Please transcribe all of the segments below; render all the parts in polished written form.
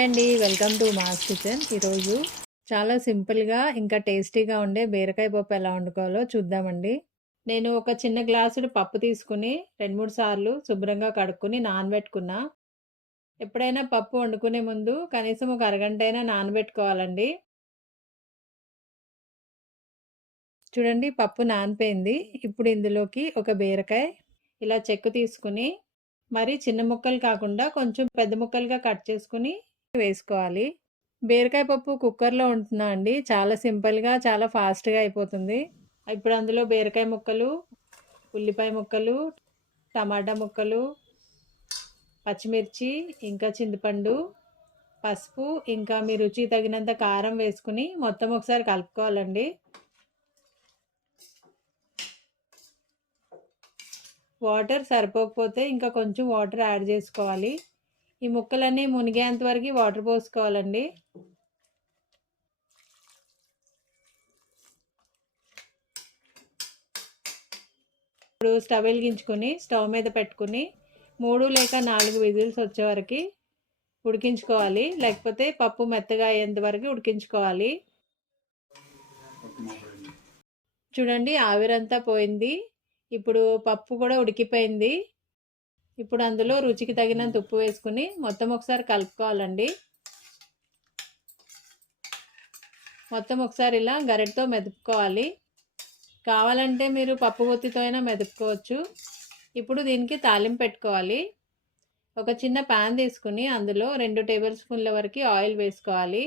Hi అండి. Welcome to mass kitchen. ఈరోజు చాలా సింపుల్‌గా ఇంకా టేస్టీగా ఉండే బీరకాయ పప్పు ఎలా వండుకోవాలో చూద్దామండి. నేను ఒక చిన్న గ్లాసుడు పప్పు తీసుకొని 2, 3 సార్లు శుభ్రంగా కడుక్కొని నానబెట్టుకున్నా. ఎప్పుడైనా పప్పు వండుకునే ముందు కనీసం ఒక అరగంటైనా నానబెట్టుకోవాలండి. చూడండి పప్పు నానిపోయింది. ఇప్పుడు ఇందులోకి ఒక బీరకాయ ఇలా చెక్కు తీసుకొని, మరి చిన్న ముక్కలు కాకుండా కొంచెం పెద్ద ముక్కలుగా కట్ చేసుకొని వేసుకోవాలి. బీరకాయ పప్పు కుక్కర్‌లో వండుతున్నా అండి. చాలా సింపుల్‌గా, చాలా ఫాస్ట్‌గా అయిపోతుంది. ఇప్పుడు అందులో బీరకాయ ముక్కలు, ఉల్లిపాయ ముక్కలు, టమాటా ముక్కలు, పచ్చిమిర్చి, ఇంకా చింతపండు, పసుపు, ఇంకా మీ రుచికి తగినంత కారం వేసుకొని మొత్తం ఒకసారి కలుపుకోవాలండి. వాటర్ సరిపోకపోతే ఇంకా కొంచెం వాటర్ యాడ్ చేసుకోవాలి. ఈ ముక్కలన్నీ మునిగేంత వరకు వాటర్ పోసుకోవాలండి. ఇప్పుడు స్టవ్ వెలిగించుకొని స్టవ్ మీద పెట్టుకుని 3 లేక 4 విజిల్స్ వచ్చే వరకు ఉడికించుకోవాలి. లేకపోతే పప్పు మెత్తగా అయ్యేంత వరకు ఉడికించుకోవాలి. చూడండి ఆవిరంతా పోయింది. ఇప్పుడు పప్పు కూడా ఉడికిపోయింది. ఇప్పుడు అందులో రుచికి తగినంత ఉప్పు వేసుకుని మొత్తం ఒకసారి కలుపుకోవాలండి. మొత్తం ఒకసారి ఇలా గరిటెతో మెదుపుకోవాలి. కావాలంటే మీరు పప్పు గుత్తితో అయినా మెదుపుకోవచ్చు. ఇప్పుడు దీనికి తాలింపు పెట్టుకోవాలి. ఒక చిన్న పాన్ తీసుకుని అందులో 2 టేబుల్ స్పూన్ల వరకు ఆయిల్ వేసుకోవాలి.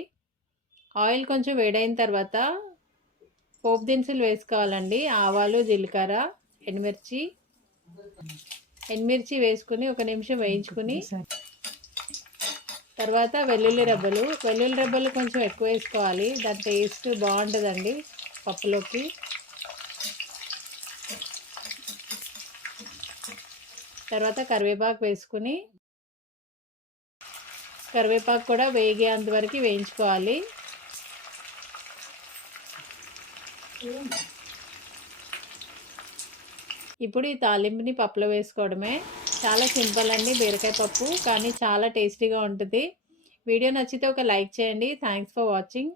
ఆయిల్ కొంచెం వేడైన తర్వాత పోపు దినుసులు వేసుకోవాలండి. ఆవాలు, జీలకర్ర, ఎండుమిర్చి వేసుకుని ఒక నిమిషం వేయించుకుని, తర్వాత వెల్లుల్లి రెబ్బలు కొంచెం ఎక్కువ వేసుకోవాలి. దాని టేస్ట్ బాగుంటుందండి పప్పులోకి. తర్వాత కరివేపాకు వేసుకుని, కరివేపాకు కూడా వేగేంత వరకు వేయించుకోవాలి. ఇప్పుడు ఈ తాలింపుని పప్పులో వేసుకోవడమే. చాలా సింపుల్ అండి బీరకాయ పప్పు, కానీ చాలా టేస్టీగా ఉంటుంది. వీడియో నచ్చితే ఒక లైక్ చేయండి. Thanks for watching.